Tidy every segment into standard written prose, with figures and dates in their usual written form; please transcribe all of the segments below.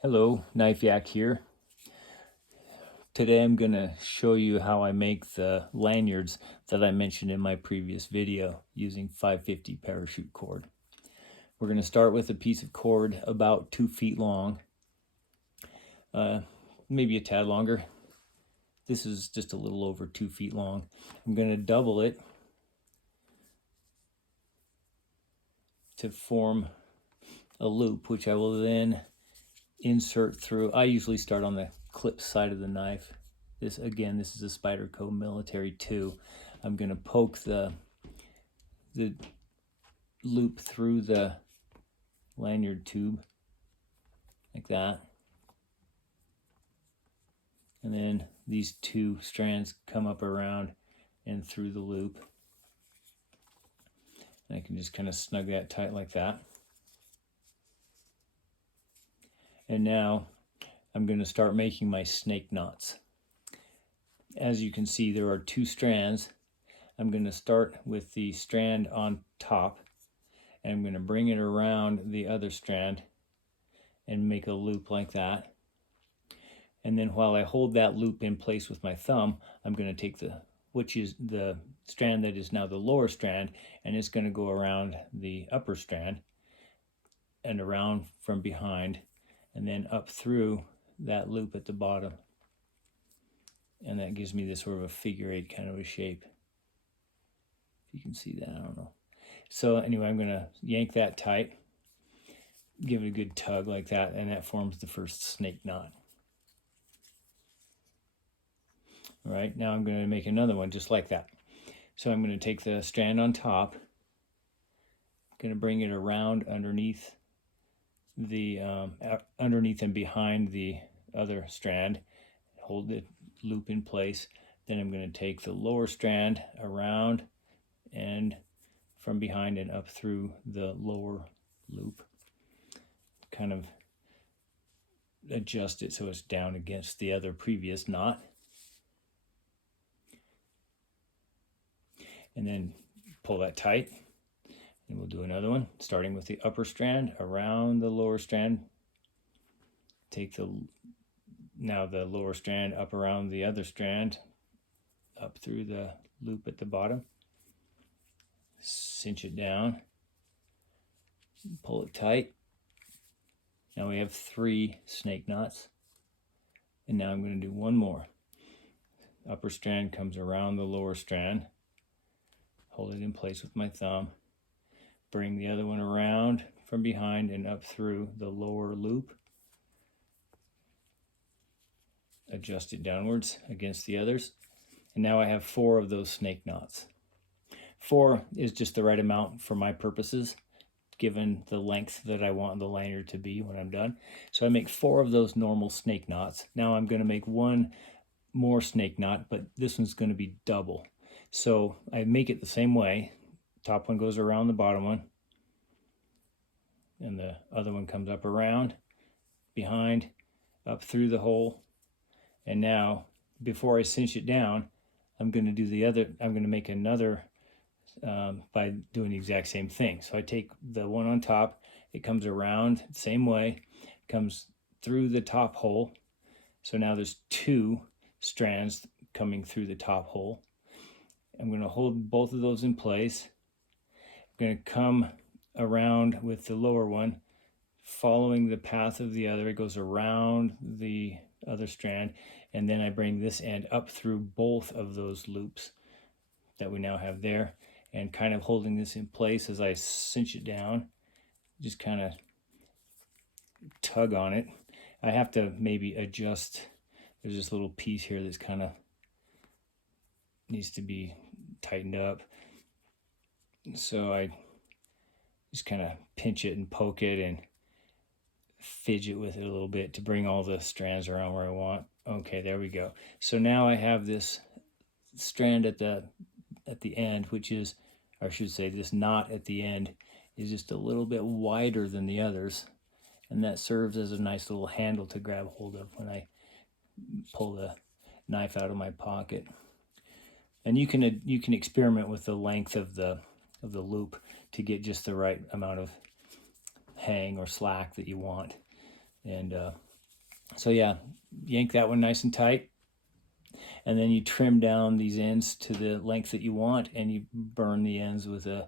Hello, Knife Yak here. Today I'm going to show you how I make the lanyards that I mentioned in my previous video using 550 parachute cord. We're going to start with a piece of cord about 2 feet long, maybe a tad longer. This is just a little over 2 feet long. I'm going to double it to form a loop, which I will then insert through. I usually start on the clip side of the knife. This is a Spyderco Military 2. I'm going to poke the loop through the lanyard tube like that. And then these 2 strands come up around and through the loop. And I can just kind of snug that tight like that. And now I'm going to start making my snake knots. As you can see, there are 2 strands. I'm going to start with the strand on top, and I'm going to bring it around the other strand and make a loop like that. And then while I hold that loop in place with my thumb, I'm going to take which is the strand that is now the lower strand, and it's going to go around the upper strand and around from behind, and then up through that loop at the bottom. And that gives me this sort of a figure 8 kind of a shape. If you can see that, I don't know. So anyway, I'm going to yank that tight, give it a good tug like that, and that forms the first snake knot. All right, now I'm going to make another one just like that. So I'm going to take the strand on top, going to bring it around underneath and behind the other strand, hold the loop in place. Then I'm going to take the lower strand around and from behind and up through the lower loop, kind of adjust it so it's down against the other previous knot, and then pull that tight. And we'll do another one, starting with the upper strand around the lower strand. Take the lower strand up around the other strand, up through the loop at the bottom. Cinch it down, pull it tight. Now we have 3 snake knots. And now I'm going to do one more. Upper strand comes around the lower strand. Hold it in place with my thumb. Bring the other one around from behind and up through the lower loop. Adjust it downwards against the others. And now I have 4 of those snake knots. 4 is just the right amount for my purposes, given the length that I want the lanyard to be when I'm done. So I make 4 of those normal snake knots. Now I'm going to make 1 more snake knot, but this one's going to be double. So I make it the same way. Top one goes around the bottom one, and the other one comes up around, behind, up through the hole. And now, before I cinch it down, I'm going to make another by doing the exact same thing. So I take the one on top, it comes around the same way, comes through the top hole. So now there's 2 strands coming through the top hole. I'm going to hold both of those in place. I'm going to come around with the lower one, following the path of the other. It goes around the other strand, and then I bring this end up through both of those loops that we now have there, and kind of holding this in place as I cinch it down, just kind of tug on it. I have to maybe adjust. There's this little piece here that's kind of needs to be tightened up. So I just kind of pinch it and poke it and fidget with it a little bit to bring all the strands around where I want. Okay, there we go. So now I have this strand at the end, which is, or I should say this knot at the end is just a little bit wider than the others, and that serves as a nice little handle to grab hold of when I pull the knife out of my pocket. And you can experiment with the length of the loop to get just the right amount of hang or slack that you want. And So yeah, yank that one nice and tight, and then you trim down these ends to the length that you want, and you burn the ends with a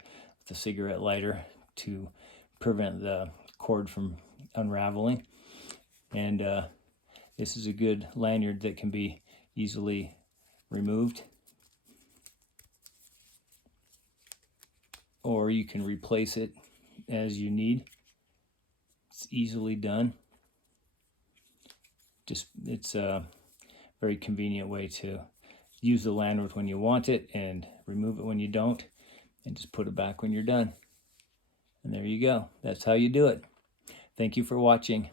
cigarette lighter to prevent the cord from unraveling. And this is a good lanyard that can be easily removed, or you can replace it as you need. It's easily done. It's a very convenient way to use the lanyard when you want it and remove it when you don't, and just put it back when you're done. And there you go. That's how you do it. Thank you for watching.